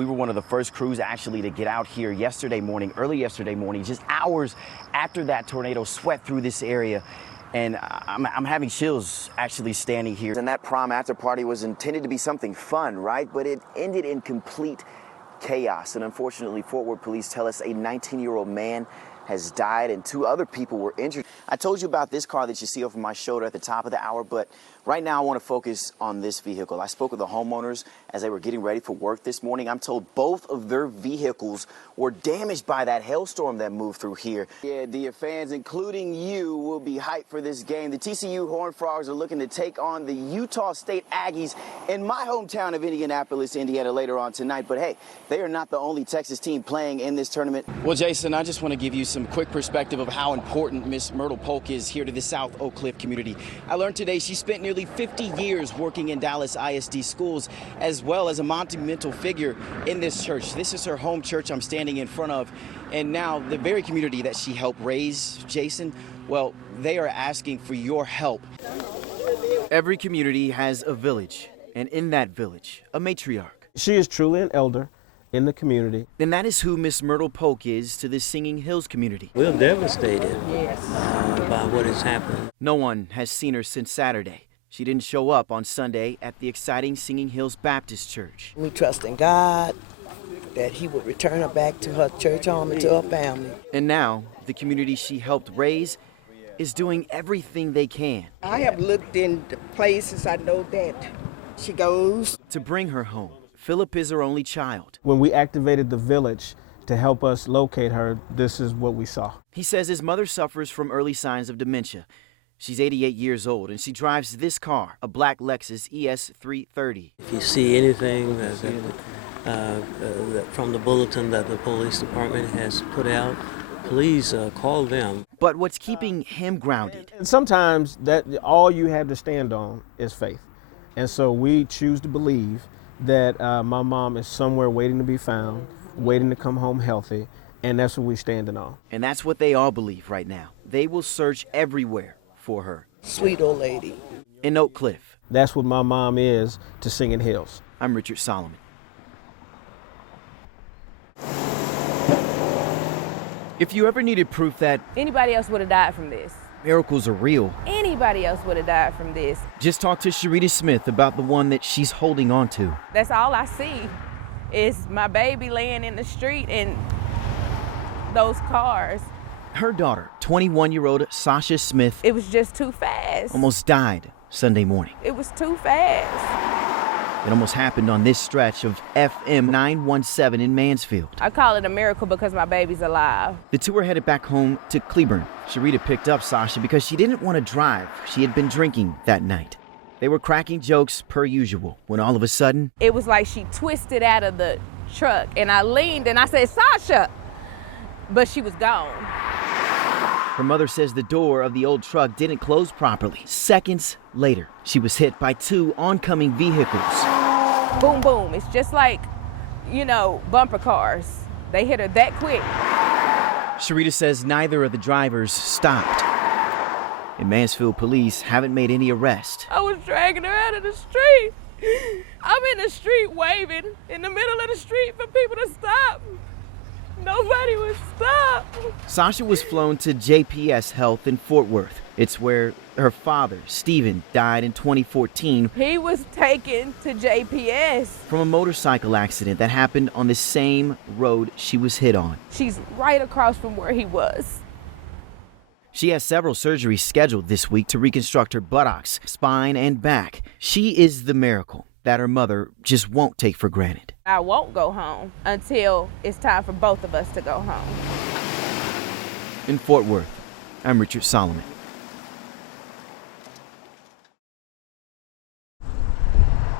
we were one of the first crews actually to get out here yesterday morning, early yesterday morning, just hours after that tornado swept through this area. And I'm having chills actually standing here. And that prom after party was intended to be something fun, right? But it ended in complete chaos. And unfortunately, Fort Worth police tell us a 19-year-old man has died and 2 other people were injured. I told you about this car that you see over my shoulder at the top of the hour, but right now I want to focus on this vehicle. I spoke with the homeowners as they were getting ready for work this morning. I'm told both of their vehicles were damaged by that hailstorm that moved through here. Yeah, dear fans, including you, will be hyped for this game. The TCU Horned Frogs are looking to take on the Utah State Aggies in my hometown of Indianapolis, Indiana, later on tonight. But hey, they are not the only Texas team playing in this tournament. Well, Jason, I just want to give you some quick perspective of how important Miss Myrtle Polk is here to the South Oak Cliff community. I learned today she spent nearly 50 years working in Dallas ISD schools, as well as a monumental figure in this church. This is her home church I'm standing in front of. And now the very community that she helped raise, Jason, well, they are asking for your help. Every community has a village, and in that village, a matriarch. She is truly an elder in the community. And that is who Miss Myrtle Polk is to the Singing Hills community. We're devastated by what has happened. No one has seen her since Saturday. She didn't show up on Sunday at the exciting Singing Hills Baptist Church. We trust in God that he would return her back to her church home and to her family. And now, the community she helped raise is doing everything they can. I have looked in the places I know that she goes to bring her home. Philip is her only child. When we activated the village to help us locate her, this is what we saw. He says his mother suffers from early signs of dementia. She's 88 years old, and she drives this car, a black Lexus ES330. If you see anything from the bulletin that the police department has put out, please call them. But what's keeping him grounded? And sometimes that all you have to stand on is faith. And so we choose to believe that my mom is somewhere waiting to be found, waiting to come home healthy, and that's what we're standing on. And that's what they all believe right now. They will search everywhere for her. Sweet old lady. In Oak Cliff. That's what my mom is to Singing Hills. I'm Richard Solomon. If you ever needed proof that anybody else would have died from this, miracles are real, anybody else would have died from this, just talk to Sharita Smith about the one that she's holding on to. That's all I see is my baby laying in the street and those cars. Her daughter, 21-year-old Sasha Smith, it was just too fast. Almost died Sunday morning. It was too fast. It almost happened on this stretch of FM 917 in Mansfield. I call it a miracle because my baby's alive. The two were headed back home to Cleburne. Sharita picked up Sasha because she didn't want to drive. She had been drinking that night. They were cracking jokes per usual when all of a sudden, it was like she twisted out of the truck and I leaned and I said, "Sasha," but she was gone. Her mother says the door of the old truck didn't close properly. Seconds later, she was hit by 2 oncoming vehicles. Boom, boom. It's just like, bumper cars. They hit her that quick. Sharita says neither of the drivers stopped. And Mansfield police haven't made any arrest. I was dragging her out of the street. I'm in the street waving in the middle of the street for people to stop. Nobody would stop. Sasha was flown to JPS Health in Fort Worth. It's where her father, Stephen, died in 2014. He was taken to JPS from a motorcycle accident that happened on the same road she was hit on. She's right across from where he was. She has several surgeries scheduled this week to reconstruct her buttocks, spine, and back. She is the miracle that her mother just won't take for granted. I won't go home until it's time for both of us to go home. In Fort Worth, I'm Richard Solomon.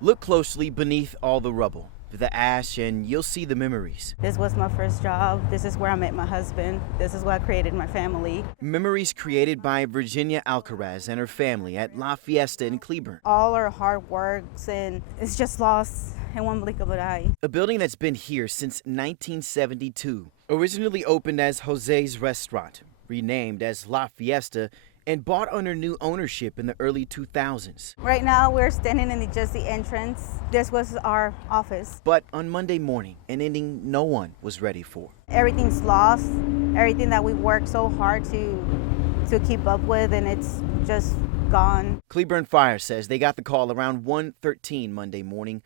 Look closely beneath all the rubble, the ash, and you'll see the memories. This was my first job. This is where I met my husband. This is where I created my family. Memories created by Virginia Alcaraz and her family at La Fiesta in Cleburne. All our hard works, and it's just lost in one blink of an eye. A building that's been here since 1972. Originally opened as Jose's Restaurant, renamed as La Fiesta and bought under new ownership in the early 2000s. Right now, we're standing in just the entrance. This was our office. But on Monday morning, an ending no one was ready for. Everything's lost, everything that we worked so hard to keep up with, and it's just gone. Cleburne Fire says they got the call around 1:13 Monday morning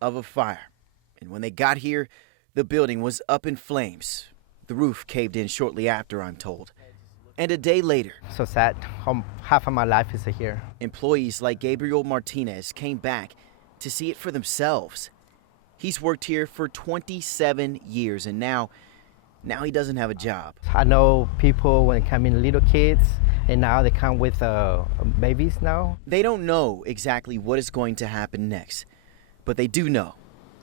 of a fire. And when they got here, the building was up in flames. The roof caved in shortly after, I'm told. And a day later, so sad. Half of my life is here. employees like Gabriel Martinez came back to see it for themselves. He's worked here for 27 years, and now he doesn't have a job. I know people when come in little kids, and now they come with babies now. They don't know exactly what is going to happen next, but they do know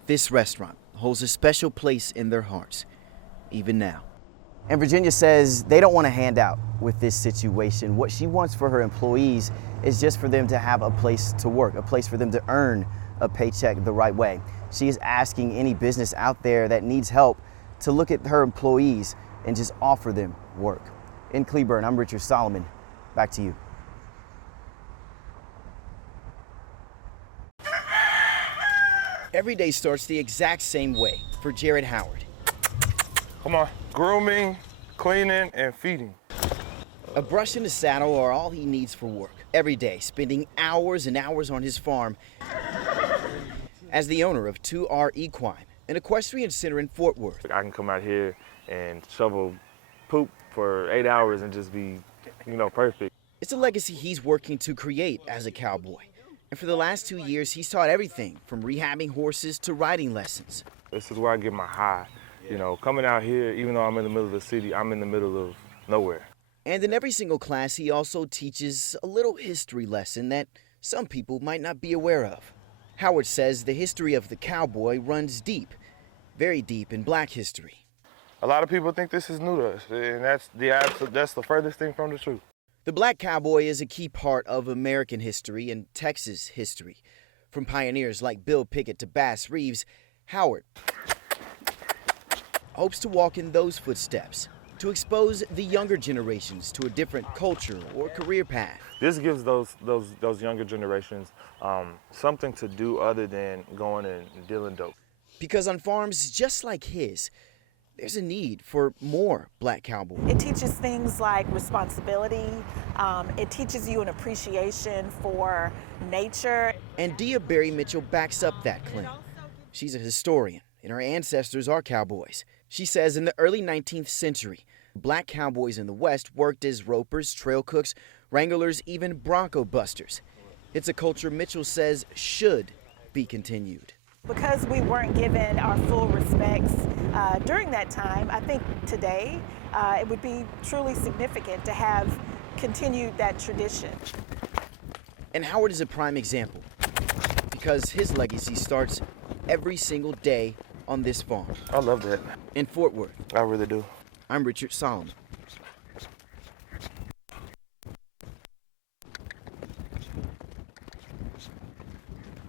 this restaurant holds a special place in their hearts, even now. And Virginia says they don't want to hand out with this situation. What she wants for her employees is just for them to have a place to work, a place for them to earn a paycheck the right way. She is asking any business out there that needs help to look at her employees and just offer them work. In Cleburne, I'm Richard Solomon. Back to you. Every day starts the exact same way for Jared Howard. Come on. Grooming, cleaning, and feeding. A brush and a saddle are all he needs for work. Every day, spending hours and hours on his farm as the owner of 2R Equine, an equestrian center in Fort Worth. I can come out here and shovel poop for 8 hours and just be, perfect. It's a legacy he's working to create as a cowboy. And for the last 2 years, he's taught everything from rehabbing horses to riding lessons. This is where I get my high. Coming out here, even though I'm in the middle of the city, I'm in the middle of nowhere. And in every single class, he also teaches a little history lesson that some people might not be aware of. Howard says the history of the cowboy runs deep, very deep in Black history. A lot of people think this is new to us, and that's the furthest thing from the truth. The Black cowboy is a key part of American history and Texas history. From pioneers like Bill Pickett to Bass Reeves, Howard hopes to walk in those footsteps, to expose the younger generations to a different culture or career path. This gives those younger generations something to do other than going and dealing dope. Because on farms just like his, there's a need for more Black cowboys. It teaches things like responsibility. It teaches you an appreciation for nature. And Dia Barry Mitchell backs up that claim. She's a historian, and her ancestors are cowboys. She says in the early 19th century, Black cowboys in the West worked as ropers, trail cooks, wranglers, even bronco busters. It's a culture Mitchell says should be continued. Because we weren't given our full respects during that time, I think today it would be truly significant to have continued that tradition. And Howard is a prime example because his legacy starts every single day on this farm. I love that. In Fort Worth. I really do. I'm Richard Solomon.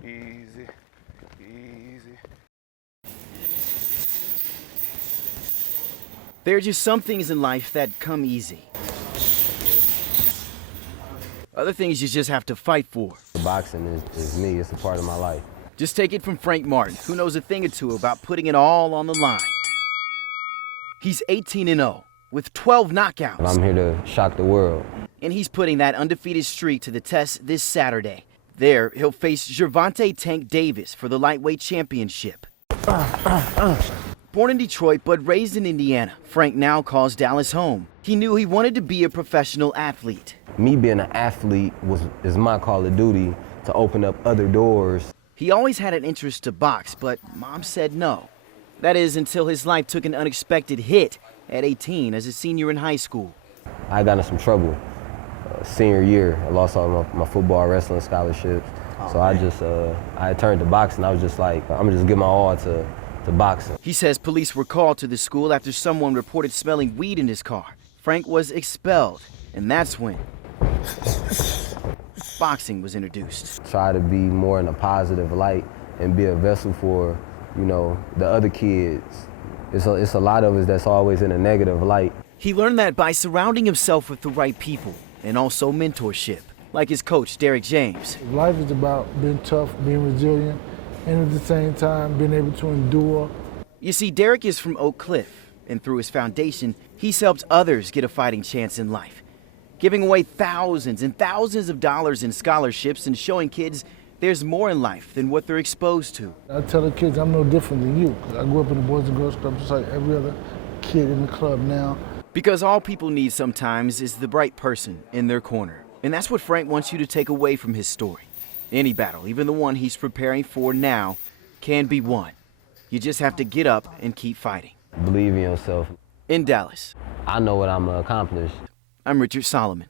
Easy, easy. There are just some things in life that come easy. Other things you just have to fight for. Boxing is me, it's a part of my life. Just take it from Frank Martin, who knows a thing or two about putting it all on the line. He's 18-0 with 12 knockouts. And I'm here to shock the world. And he's putting that undefeated streak to the test this Saturday. There, he'll face Gervonta Tank Davis for the lightweight championship. Born in Detroit but raised in Indiana, Frank now calls Dallas home. He knew he wanted to be a professional athlete. Me being an athlete is my call of duty to open up other doors. He always had an interest to box, but Mom said no. That is until his life took an unexpected hit at 18 as a senior in high school. I got in some trouble. Senior year, I lost all my football, wrestling scholarships. So I turned to boxing. I was just like, I'm gonna just give my all to boxing. He says police were called to the school after someone reported smelling weed in his car. Frank was expelled, and that's when boxing was introduced. Try to be more in a positive light and be a vessel for, the other kids. It's a lot of us that's always in a negative light. He learned that by surrounding himself with the right people, and also mentorship, like his coach, Derek James. Life is about being tough, being resilient, and at the same time being able to endure. You see, Derek is from Oak Cliff, and through his foundation, he's helped others get a fighting chance in life, giving away thousands and thousands of dollars in scholarships and showing kids there's more in life than what they're exposed to. I tell the kids I'm no different than you. I grew up in the Boys and Girls Club just like every other kid in the club now. Because all people need sometimes is the bright person in their corner. And that's what Frank wants you to take away from his story. Any battle, even the one he's preparing for now, can be won. You just have to get up and keep fighting. Believe in yourself. In Dallas, I know what I'm gonna accomplish. I'm Richard Solomon.